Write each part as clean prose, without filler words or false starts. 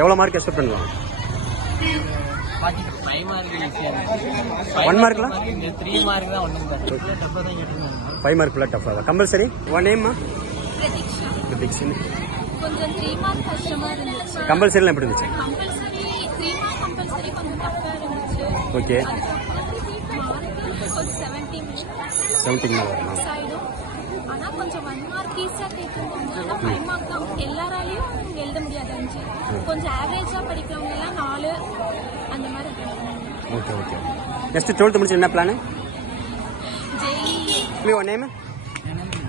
எவ்வளோ mark expect பண்ணலாம்? 1 மார்க்லாம் 3 mark தான் ஒண்ணுங்க. 5 மார்க் ஃபுல்லாக டஃப்பாக தான். கம்பல்சரி உன் நேம்மா? பிரதீக்ஷா. கொஞ்சம் 3 மார்க் கஷ்டமா இருந்துச்சு. கம்பல்சரிலாம் எப்படி இருந்துச்சு? கம்பல்சரி 3 மார்க் கம்பல்சரி கொஞ்சம் டஃப்பா இருந்துச்சு. ஓகே. கொஞ்சம் 17 மேலே வருமா? ஆயிடும். ஆனா கொஞ்சம் 1 மார்க் ஈஸியா கேட்கறதுனால 5 மார்க் தான் எல்லாராலையும் எழுத முடியாது. கொஞ்சம் ஆவரேஜா படிக்கிறவங்க எல்லாம் 4 அந்த மாதிரி படிக்கணும். Okay okay. நெக்ஸ்ட் 12th முடிச்சு என்ன பிளான்? ஜெய் உன் நேம்?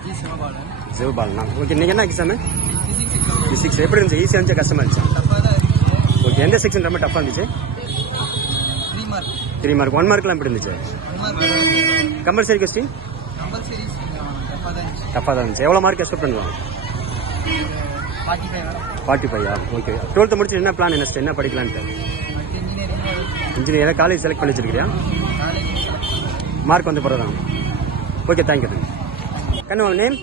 ஜி சிவபாலன். சிவபாலனா. ஓகே. இன்னைக்கு என்ன எக்ஸாமு? பிசிக்ஸ். எப்படி இருந்துச்சு? ஈஸியாக இருந்துச்சு கஷ்டமாக இருந்துச்சு? டஃப்பாக தான் இருந்துச்சு. ஓகே. எந்த செக்ஷன் ரொம்ப டஃப்பாக இருந்துச்சு? 3 மார்க். 3 மார்க். 1 மார்க்லாம் எப்படி இருந்துச்சு? 1 மார்க் கம்பல்சரி கொஸ்டின் கம்பல்சரி டஃப்பாக தான் இருந்துச்சு. டஃப்பாக தான் இருந்துச்சு. எவ்வளோ மார்க் எக்ஸ்பெக்ட் பண்ணுவாங்க? 45 45. ஓகே. 12th முடிச்சு என்ன பிளான்? நெக்ஸ்ட் என்ன படிக்கலான்ட்டு? இன்ஜினியர் காலேஜ் செலக்ட் பண்ணி வச்சிருக்கியா? மார்க் வந்து போகிறதா? ஓகே. தேங்க்யூ. கண்ணு உன் நேம்?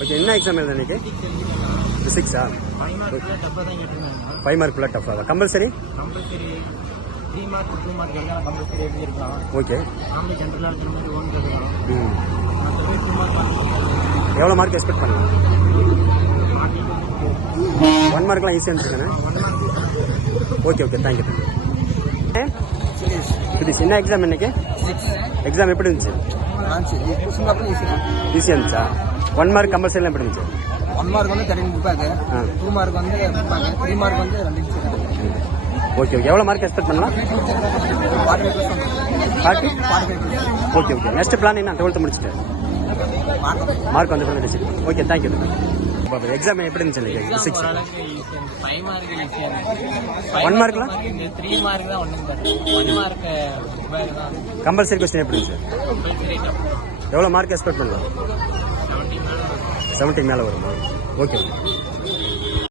ஓகே. என்ன எக்ஸாம் எழுத இன்னைக்கு? பிசிக்ஸா? 5 மார்க் ஃபுல்லாக டஃப்பாக தான். கம்பல்சரி 3 மார்க் 2 மார்க் எல்லாம் கம்பல்சரி எழுதிருக்கலாம். ஓகே. நாமளே ஜென்ரலாக இருக்கிற மாதிரி ஓன் கேட்கலாம். ம். 2 மார்க் எவ்வளோ மார்க் எக்ஸ்பெக்ட் பண்ணலாம்? 1 மார்க்லாம் ஈஸியாக இருந்துச்சுண்ணே. Okay okay. தேங்க்யூ. இது என்ன எக்ஸாம் இன்னைக்கு? எக்ஸாம் எப்படி இருந்துச்சு? ஈஸியாக இருந்துச்சா? 1 மார்க் கம்பல்சரிலாம் எப்படி இருந்துச்சு? 1 மார்க் வந்து கரெக்ட் கொடுப்பாங்க. 2 மார்க் வந்து கொடுப்பாங்க. 3 மார்க் வந்து 2 ஓகே ஓகே. எவ்வளோ மார்க் எக்ஸ்பெக்ட் பண்ணலாம்? 40. Okay okay. நெக்ஸ்ட் பிளான் என்ன? 12th முடிச்சுட்டு மார்க் வந்து வந்துடுச்சு. ஓகே. தேங்க்யூ. எக்ஸாம் எப்படி இருந்துச்சு இன்னைக்கு? பிசிக்ஸ் 5 மார்க் ஈஸியா இருந்துச்சு. 1 மார்க்லாம் 3 மார்க் தான் ஒண்ணுங்க. 1 மார்க் தான். கம்பல்சரி கொஸ்டின் எப்படி இருந்துச்சு? கம்பல்சரி எவ்வளோ மார்க் எக்ஸ்பெக்ட் பண்ணலாம்? 17 17 மேலே வருமா? ஓகே.